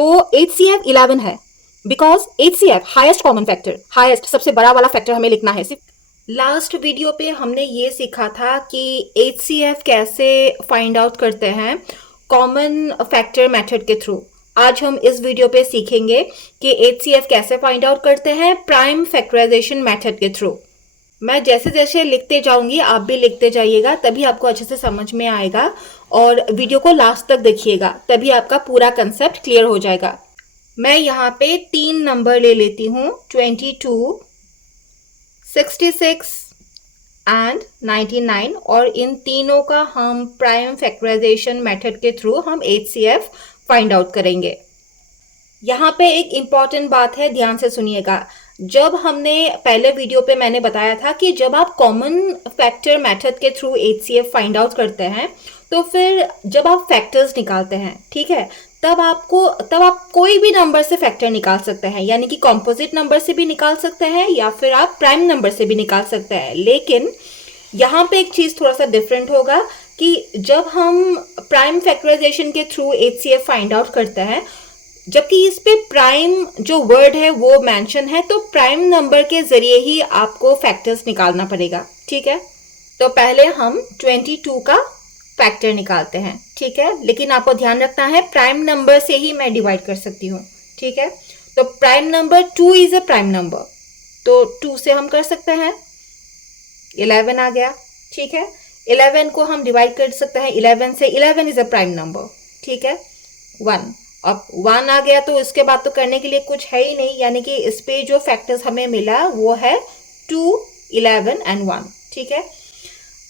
तो HCF 11 है, because HCF highest common factor, highest सबसे बड़ा वाला फैक्टर हमें लिखना है। सिर्फ लास्ट वीडियो पे हमने ये सीखा था कि HCF कैसे फाइंड आउट करते हैं कॉमन फैक्टर मेथड के थ्रू। आज हम इस वीडियो पे सीखेंगे कि HCF कैसे फाइंड आउट करते हैं प्राइम फैक्टराइजेशन मेथड के थ्रू। मैं जैसे जैसे लिखते जाऊंगी आप भी लिखते जाइएगा, तभी आपको अच्छे से समझ में आएगा। और वीडियो को लास्ट तक देखिएगा, तभी आपका पूरा कंसेप्ट क्लियर हो जाएगा। मैं यहाँ पे 3 नंबर ले लेती हूँ, 22, 66 एंड 99, और इन तीनों का हम प्राइम फैक्टराइजेशन मेथड के थ्रू हम HCF फाइंड आउट करेंगे। यहाँ पे एक इम्पॉर्टेंट बात है, ध्यान से सुनिएगा। जब हमने पहले वीडियो पे मैंने बताया था कि जब आप कॉमन फैक्टर मेथड के थ्रू HCF फाइंड आउट करते हैं, तो फिर जब आप फैक्टर्स निकालते हैं, ठीक है, तब आप कोई भी नंबर से फैक्टर निकाल सकते हैं, यानी कि कॉम्पोजिट नंबर से भी निकाल सकते हैं या फिर आप प्राइम नंबर से भी निकाल सकते हैं। लेकिन यहाँ पे एक चीज थोड़ा सा डिफरेंट होगा कि जब हम प्राइम फैक्टराइजेशन के थ्रू HCF फाइंड आउट करते हैं, जबकि इस पे प्राइम जो वर्ड है वो मेंशन है, तो प्राइम नंबर के जरिए ही आपको फैक्टर्स निकालना पड़ेगा, ठीक है। तो पहले हम 22 का फैक्टर निकालते हैं, ठीक है, लेकिन आपको ध्यान रखना है प्राइम नंबर से ही मैं डिवाइड कर सकती हूँ, ठीक है। तो prime number 2 is a prime number, तो 2 से हम कर सकते हैं, 11 आ गया, ठीक है। 11 को हम डिवाइड कर सकते हैं 11 से, 11 इज अ प्राइम नंबर, ठीक है। 1, अब 1 आ गया, तो इसके बाद तो करने के लिए कुछ है ही नहीं, यानी कि इस पे जो फैक्टर्स हमें मिला वो है 2, 11 एंड 1, ठीक है।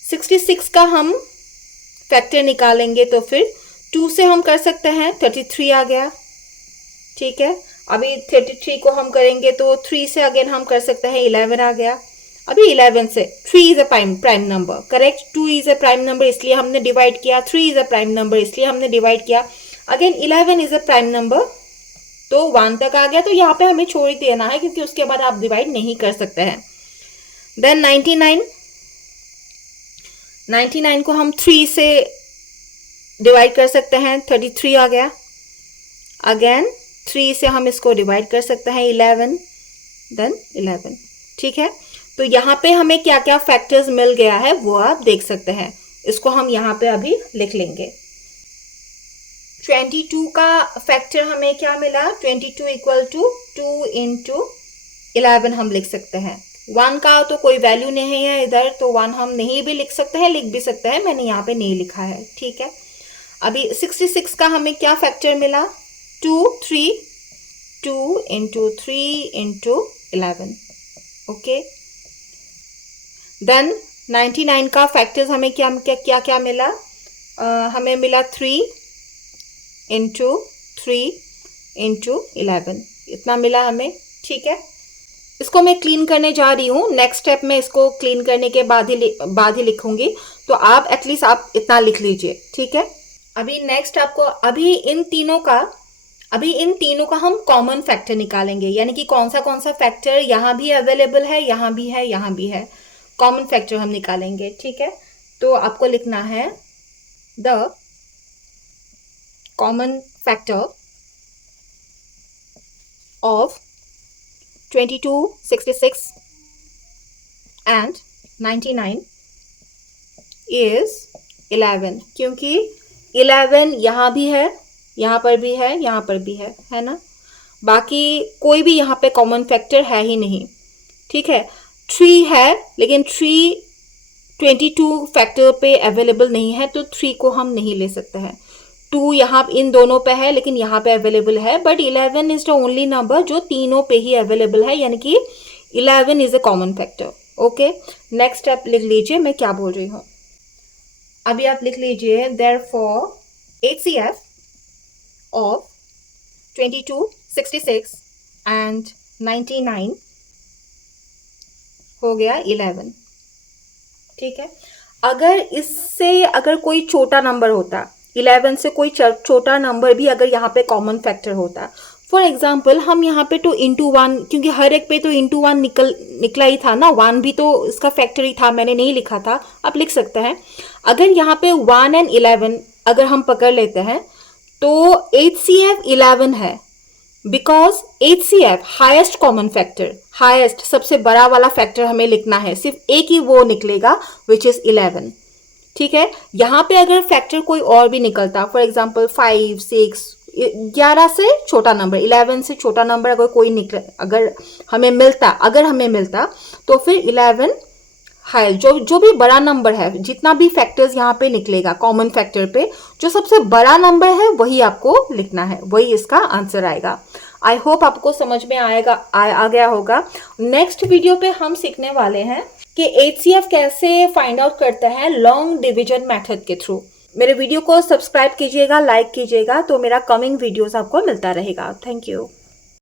66 का हम फैक्टर निकालेंगे, तो फिर 2 से हम कर सकते हैं, 33 आ गया, ठीक है। अभी 33 को हम करेंगे तो 3 से अगेन हम कर सकते हैं, 11 आ गया। अभी 11 से 3 is a prime number, correct. 2 is a prime number इसलिए हमने डिवाइड किया, 3 इज अ प्राइम नंबर इसलिए हमने डिवाइड किया, again 11 is a prime number, तो 1 तक आ गया, तो यहाँ पे हमें छोड़ देना है क्योंकि उसके बाद आप डिवाइड नहीं कर सकते हैं। देन 99 को हम 3 से डिवाइड कर सकते हैं, 33 आ गया, अगेन 3 से हम इसको डिवाइड कर सकते हैं, 11, देन 11, ठीक है। तो यहाँ पे हमें क्या क्या फैक्टर्स मिल गया है वो आप देख सकते हैं, इसको हम यहाँ पे अभी लिख लेंगे। 22 का फैक्टर हमें क्या मिला, 22 इक्वल टू 2 इंटू 11 हम लिख सकते हैं। 1 का तो कोई वैल्यू नहीं है इधर, तो 1 हम नहीं भी लिख सकते हैं, लिख भी सकते हैं, मैंने यहाँ पे नहीं लिखा है, ठीक है। अभी 66 का हमें क्या फैक्टर मिला, 2 इंटू 3 इंटू 11, ओके। देन 99 का फैक्टर्स हमें क्या मिला, हमें मिला 3 इंटू 3 इंटू 11, इतना मिला हमें, ठीक है। इसको मैं क्लीन करने जा रही हूँ, नेक्स्ट स्टेप में इसको क्लीन करने के बाद ही लिखूंगी, तो आप एटलीस्ट आप इतना लिख लीजिए, ठीक है। अभी नेक्स्ट आपको अभी इन तीनों का हम कॉमन फैक्टर निकालेंगे, यानी कि कौन सा फैक्टर यहाँ भी अवेलेबल है, यहाँ भी है, यहाँ भी है, कॉमन फैक्टर हम निकालेंगे, ठीक है। तो आपको लिखना है the common factor of 22, 66 and 99 is 11, क्योंकि 11 यहाँ भी है, यहाँ पर भी है, यहाँ पर भी है ना, बाकी कोई भी यहाँ पे कॉमन फैक्टर है ही नहीं, ठीक है। 3 है, लेकिन 3 22 फैक्टर पे अवेलेबल नहीं है, तो 3 को हम नहीं ले सकते हैं। 2 यहाँ इन दोनों पे है, लेकिन यहाँ पे अवेलेबल है, but 11 is the only number जो तीनों पे ही अवेलेबल है, यानी कि 11 is a common factor, okay. Next step लिख लीजिए, मैं क्या बोल रही हूँ, अभी आप लिख लीजिए, देयरफॉर HCF ऑफ 22, 66 एंड 99 हो गया 11, ठीक है। अगर कोई छोटा नंबर होता, 11 से कोई छोटा नंबर भी अगर यहाँ पे कॉमन फैक्टर होता, फॉर एग्जाम्पल हम यहाँ पे तो इंटू 1, क्योंकि हर एक पे तो इंटू 1 निकला ही था ना, 1 भी तो इसका फैक्टर ही था, मैंने नहीं लिखा था, आप लिख सकते हैं। अगर यहाँ पे 1 एंड 11 अगर हम पकड़ लेते हैं, तो HCF 11 है, because HCF highest common factor, highest सबसे बड़ा वाला फैक्टर हमें लिखना है, सिर्फ एक ही वो निकलेगा विच इज 11। ठीक है, यहाँ पे अगर फैक्टर कोई और भी निकलता, फॉर एग्जाम्पल 5, 6, 11 से छोटा नंबर, 11 से छोटा नंबर अगर कोई निकले, अगर हमें मिलता तो फिर 11 है, जो भी बड़ा नंबर है, जितना भी फैक्टर्स यहाँ पे निकलेगा कॉमन फैक्टर पे, जो सबसे बड़ा नंबर है वही आपको लिखना है, वही इसका आंसर आएगा। आई होप आपको समझ में आ गया होगा। नेक्स्ट वीडियो पे हम सीखने वाले हैं कि HCF कैसे फाइंड आउट करता है लॉन्ग डिवीजन मेथड के थ्रू। मेरे वीडियो को सब्सक्राइब कीजिएगा, लाइक कीजिएगा, तो मेरा कमिंग वीडियोस आपको मिलता रहेगा। Thank you.